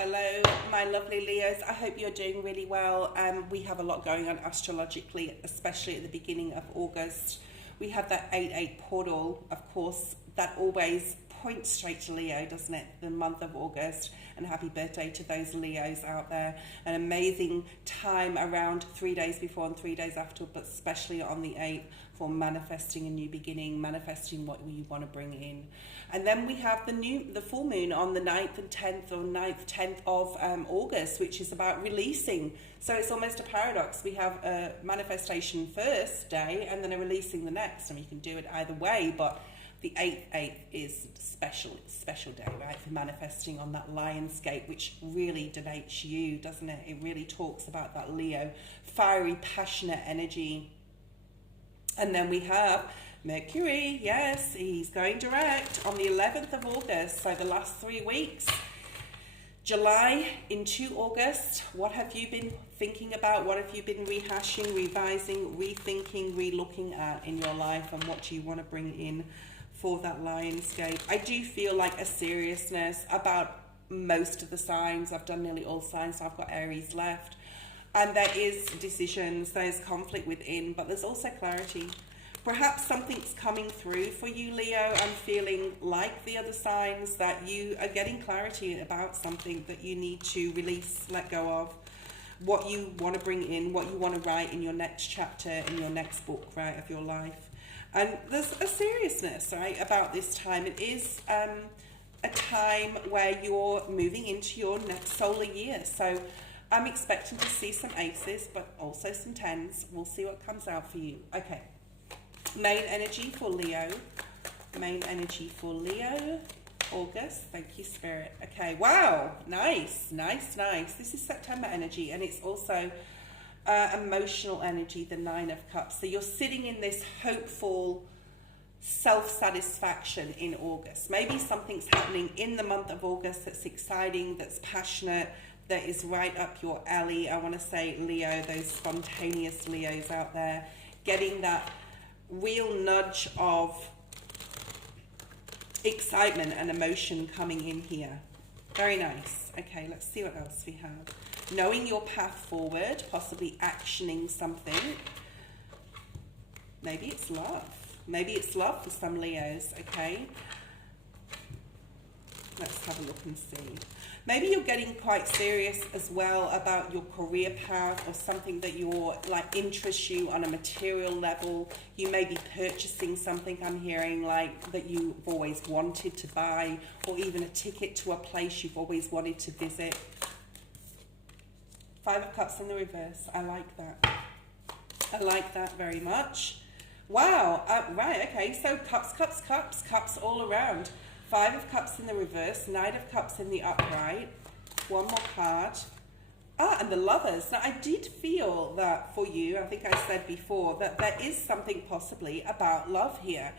Hello, my lovely Leos. I hope you're doing really well. We have a lot going on astrologically, especially at the beginning of August. We have that 8-8 portal, of course, that always points straight to Leo, doesn't it? The month of August. And happy birthday to those Leos out there. An amazing time around 3 days before and 3 days after, but especially on the 8th for manifesting a new beginning, manifesting what you want to bring in. And then we have the full moon on the 9th and 10th, or 9th, 10th of August, which is about releasing. So it's almost a paradox. We have a manifestation first day and then a releasing the next. And you can do it either way, but the 8th is special day, right, for manifesting on that lionscape, which really denotes you, doesn't it? It really talks about that Leo, fiery, passionate energy. And then we have Mercury, yes, he's going direct on the 11th of August, so the last 3 weeks. July into August, what have you been thinking about? What have you been rehashing, revising, rethinking, relooking at in your life, and what do you want to bring in for that lionscape? I do feel like a seriousness about most of the signs. I've done nearly all signs, so I've got Aries left. And there is decisions, there's conflict within, but there's also clarity. Perhaps something's coming through for you, Leo. I'm feeling like the other signs that you are getting clarity about something that you need to release, let go of, what you want to bring in, what you want to write in your next chapter, in your next book, right, of your life. And there's a seriousness, right, about this time. It is a time where you're moving into your next solar year. So I'm expecting to see some aces, but also some tens. We'll see what comes out for you. Okay. Main energy for Leo. Main energy for Leo. August. Thank you, Spirit. Okay. Wow. Nice. Nice, nice. This is September energy, and it's also emotional energy, the 9 of Cups. So you're sitting in this hopeful self-satisfaction in August. Maybe something's happening in the month of August that's exciting, that's passionate, that is right up your alley. I want to say, Leo, those spontaneous Leos out there, getting that real nudge of excitement and emotion coming in here. Very nice. Okay, let's see what else we have. Knowing your path forward, possibly actioning something. Maybe it's love. Maybe it's love for some Leos, okay? Let's have a look and see. Maybe you're getting quite serious as well about your career path, or something that interests you on a material level. You may be purchasing something, I'm hearing, like that you've always wanted to buy, or even a ticket to a place you've always wanted to visit. 5 of Cups in the reverse. I like that. I like that very much. Wow. Right. Okay. So cups, cups, cups, cups all around. 5 of Cups in the reverse, 9 of Cups in the upright. One more card. And the Lovers. Now, I did feel that for you, I think I said before, that there is something possibly about love here.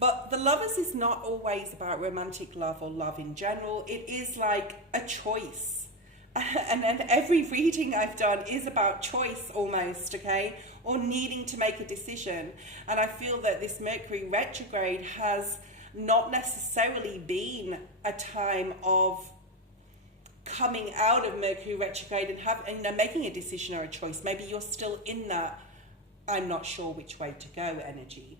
But the Lovers is not always about romantic love or love in general. It is like a choice. And then every reading I've done is about choice almost, okay? Or needing to make a decision. And I feel that this Mercury retrograde has not necessarily been a time of coming out of Mercury retrograde and making a decision or a choice. Maybe you're still in that I'm not sure which way to go energy.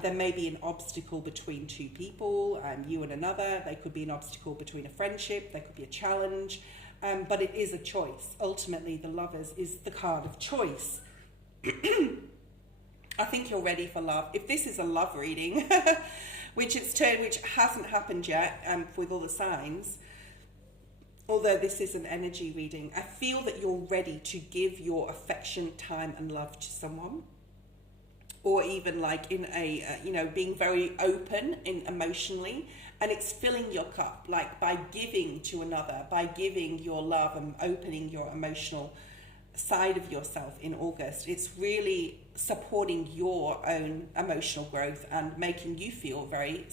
There may be an obstacle between two people, you and another. There could be an obstacle between a friendship. There could be a challenge. But it is a choice. Ultimately, the Lovers is the card of choice. I think you're ready for love. If this is a love reading, which hasn't happened yet with all the signs, although this is an energy reading, I feel that you're ready to give your affection, time and love to someone. Or even like in a, being very open emotionally, and it's filling your cup, like by giving to another, by giving your love and opening your emotional side of yourself in August. It's really supporting your own emotional growth and making you feel very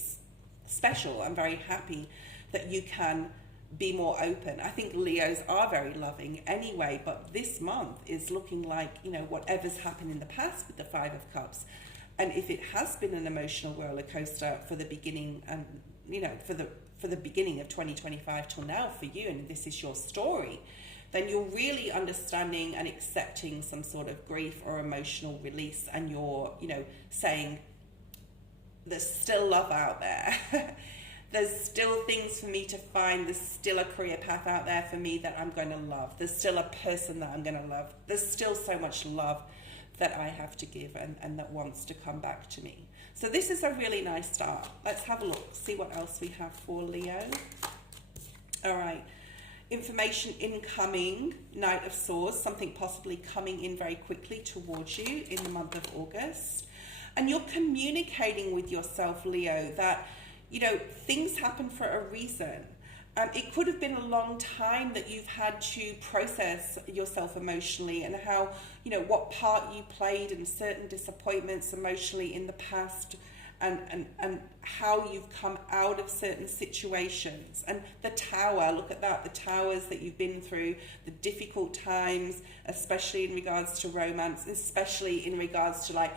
special and very happy that you can be more open. I think Leos are very loving anyway, but this month is looking like, whatever's happened in the past with the 5 of Cups. And if it has been an emotional roller coaster for the beginning and, for for the beginning of 2025 till now for you, and this is your story, then you're really understanding and accepting some sort of grief or emotional release, and you're, you know, saying there's still love out there. There's still things for me to find. There's still a career path out there for me that I'm going to love. There's still a person that I'm going to love. There's still so much love that I have to give and that wants to come back to me. So this is a really nice start. Let's have a look, see what else we have for Leo. All right. Information incoming, Knight of Swords, something possibly coming in very quickly towards you in the month of August. And you're communicating with yourself, Leo, that, you know, things happen for a reason. It could have been a long time that you've had to process yourself emotionally, and how, you know, what part you played in certain disappointments emotionally in the past, and how you've come out of certain situations. And the Tower, look at that, the towers that you've been through, the difficult times, especially in regards to romance, especially in regards to like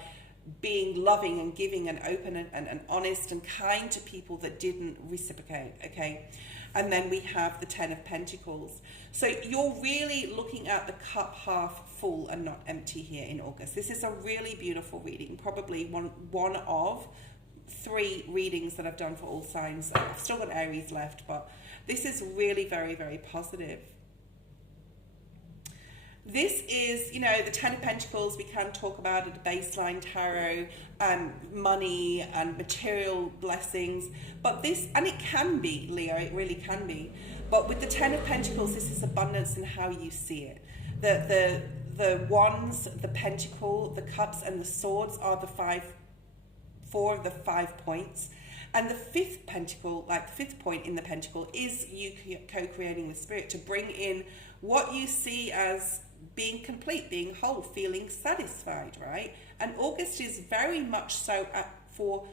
being loving and giving and open and honest and kind to people that didn't reciprocate, okay? And then we have the Ten of Pentacles. So you're really looking at the cup half full and not empty here in August. This is a really beautiful reading, probably one of 3 readings that I've done for all signs. I've still got Aries left, but this is really very, very positive. This is, you know, the Ten of Pentacles, we can talk about at a baseline tarot, money and material blessings, but this, and it can be, Leo, it really can be, but with the Ten of Pentacles, this is abundance in how you see it. The wands, the pentacle, the cups and the swords are the 4 of the 5 points. And the 5th pentacle, like the 5th point in the pentacle, is you co-creating with spirit to bring in what you see as being complete, being whole, feeling satisfied, right? And August is very much so for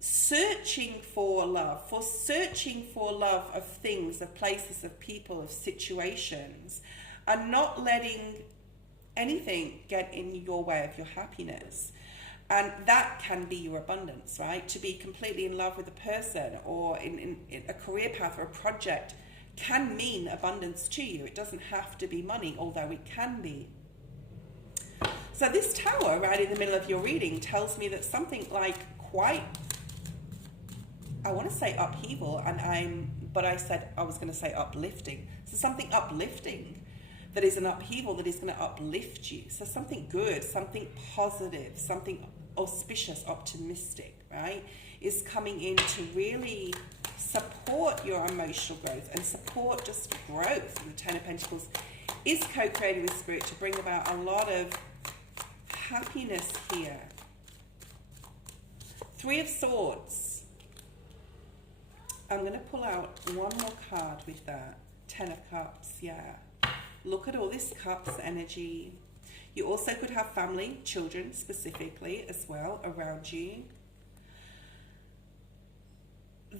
searching for love of things, of places, of people, of situations, and not letting anything get in your way of your happiness. And that can be your abundance, right? To be completely in love with a person or in a career path or a project can mean abundance to you. It doesn't have to be money, although it can be. So this Tower right in the middle of your reading tells me that something like quite, I want to say upheaval, but I said I was going to say uplifting. So something uplifting that is an upheaval that is going to uplift you. So something good, something positive, something auspicious, optimistic, right, is coming in to really support your emotional growth and support just growth. The Ten of Pentacles is co-creating with spirit to bring about a lot of happiness here. 3 of Swords. I'm going to pull out one more card with that. 10 of Cups, yeah. Look at all this Cups energy. You also could have family, children specifically as well around you.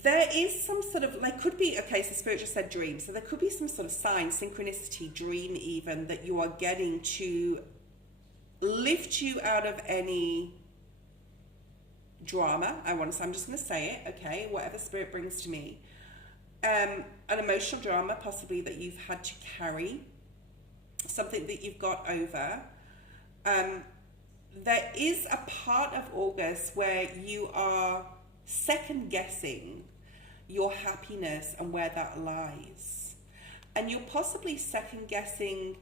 There is some sort of, like, could be, okay, so Spirit just said dream. So there could be some sort of sign, synchronicity, dream even, that you are getting to lift you out of any drama. I'm just going to say it, okay, whatever Spirit brings to me. An emotional drama, possibly, that you've had to carry. Something that you've got over. There is a part of August where you are second guessing your happiness and where that lies, and you're possibly second guessing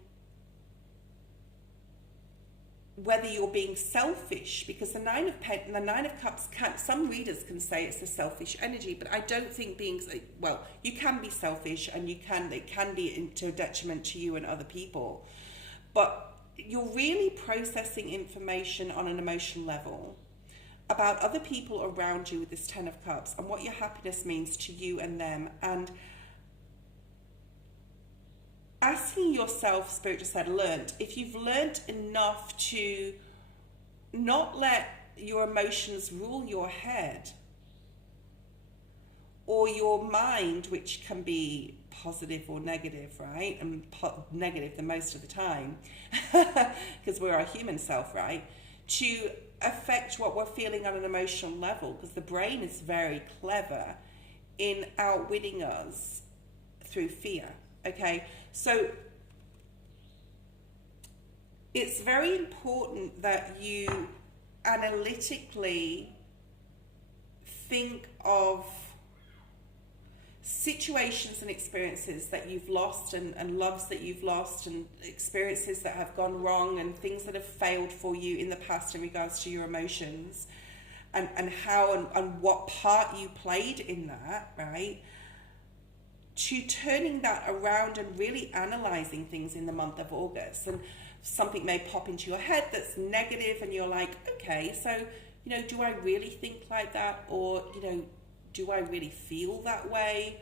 whether you're being selfish, because the Nine of Cups can, some readers can say it's a selfish energy, but I don't think being, well, you can be selfish and it can be to a detriment to you and other people, but you're really processing information on an emotional level about other people around you with this Ten of Cups and what your happiness means to you and them, and asking yourself, Spirit just said, if you've learnt enough to not let your emotions rule your head or your mind, which can be positive or negative, right? And negative the most of the time, because we're our human self, right? To affect what we're feeling on an emotional level, because the brain is very clever in outwitting us through fear. Okay, so it's very important that you analytically think of situations and experiences that you've lost, and loves that you've lost, and experiences that have gone wrong, and things that have failed for you in the past in regards to your emotions, and how and what part you played in that, right? To turning that around and really analysing things in the month of August. And something may pop into your head that's negative, and you're like, okay, so, you know, do I really think like that? Or, you know, do I really feel that way?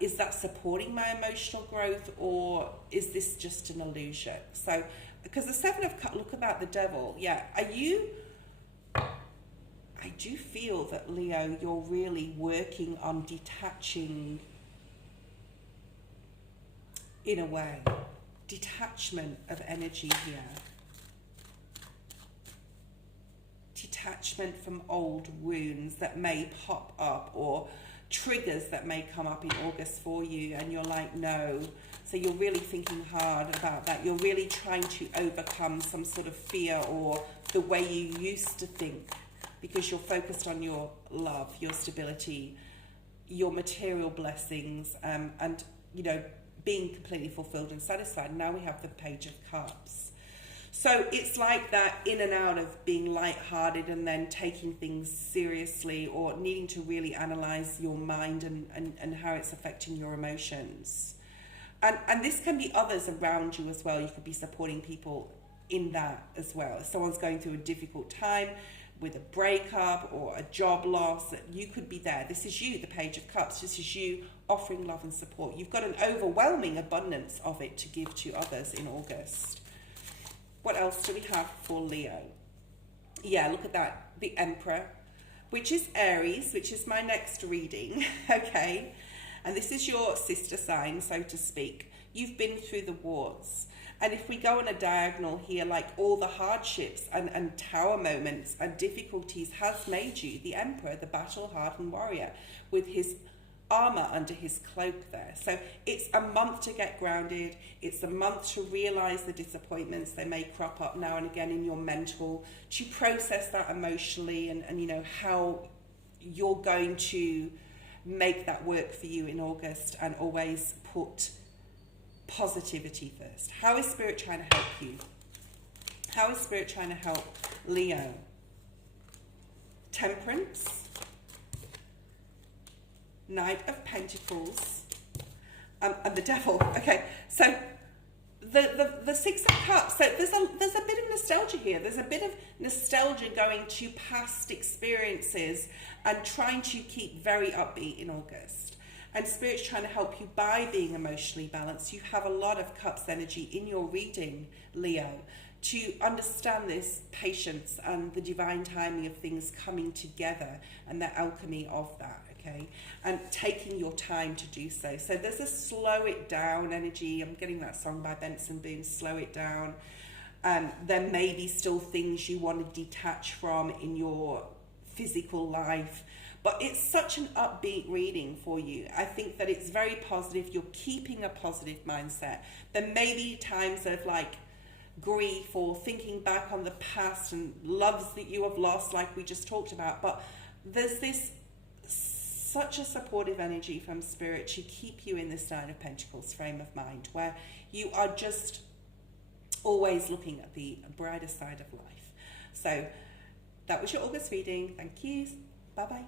Is that supporting my emotional growth, or is this just an illusion? So, because the Seven of Cups, look about the Devil. Yeah, I do feel that, Leo, you're really working on detaching, in a way, detachment of energy here. Detachment from old wounds that may pop up, or triggers that may come up in August for you, and you're like, no. So you're really thinking hard about that. You're really trying to overcome some sort of fear or the way you used to think, because you're focused on your love, your stability, your material blessings, and, you know, being completely fulfilled and satisfied. Now we have the Page of Cups. So it's like that in and out of being lighthearted and then taking things seriously, or needing to really analyze your mind and how it's affecting your emotions. And this can be others around you as well. You could be supporting people in that as well. If someone's going through a difficult time with a breakup or a job loss, you could be there. This is you, the Page of Cups. This is you offering love and support. You've got an overwhelming abundance of it to give to others in August. What else do we have for Leo? Yeah, look at that. The Emperor, which is Aries, which is my next reading, okay? And this is your sister sign, so to speak. You've been through the wars. And if we go on a diagonal here, like all the hardships and tower moments and difficulties has made you the Emperor, the battle-hardened warrior, with his armor under his cloak there. So it's a month to get grounded. It's a month to realize the disappointments that may crop up now and again in your mental, to process that emotionally, and you know, how you're going to make that work for you in August, and always put positivity first. How is Spirit trying to help you? How is Spirit trying to help Leo? Temperance, Knight of Pentacles, and the Devil. Okay, so the Six of Cups. So there's a bit of nostalgia here. There's a bit of nostalgia going to past experiences and trying to keep very upbeat in August. And Spirit's trying to help you by being emotionally balanced. You have a lot of Cups energy in your reading, Leo, to understand this patience and the divine timing of things coming together and the alchemy of that, okay? And taking your time to do so. So there's a slow it down energy. I'm getting that song by Benson Boone, Slow It Down. There may be still things you want to detach from in your physical life. But it's such an upbeat reading for you. I think that it's very positive. You're keeping a positive mindset. There may be times of like grief or thinking back on the past and loves that you have lost, like we just talked about. But there's this such a supportive energy from Spirit to keep you in this Nine of Pentacles frame of mind, where you are just always looking at the brighter side of life. So that was your August reading. Thank you. Bye-bye.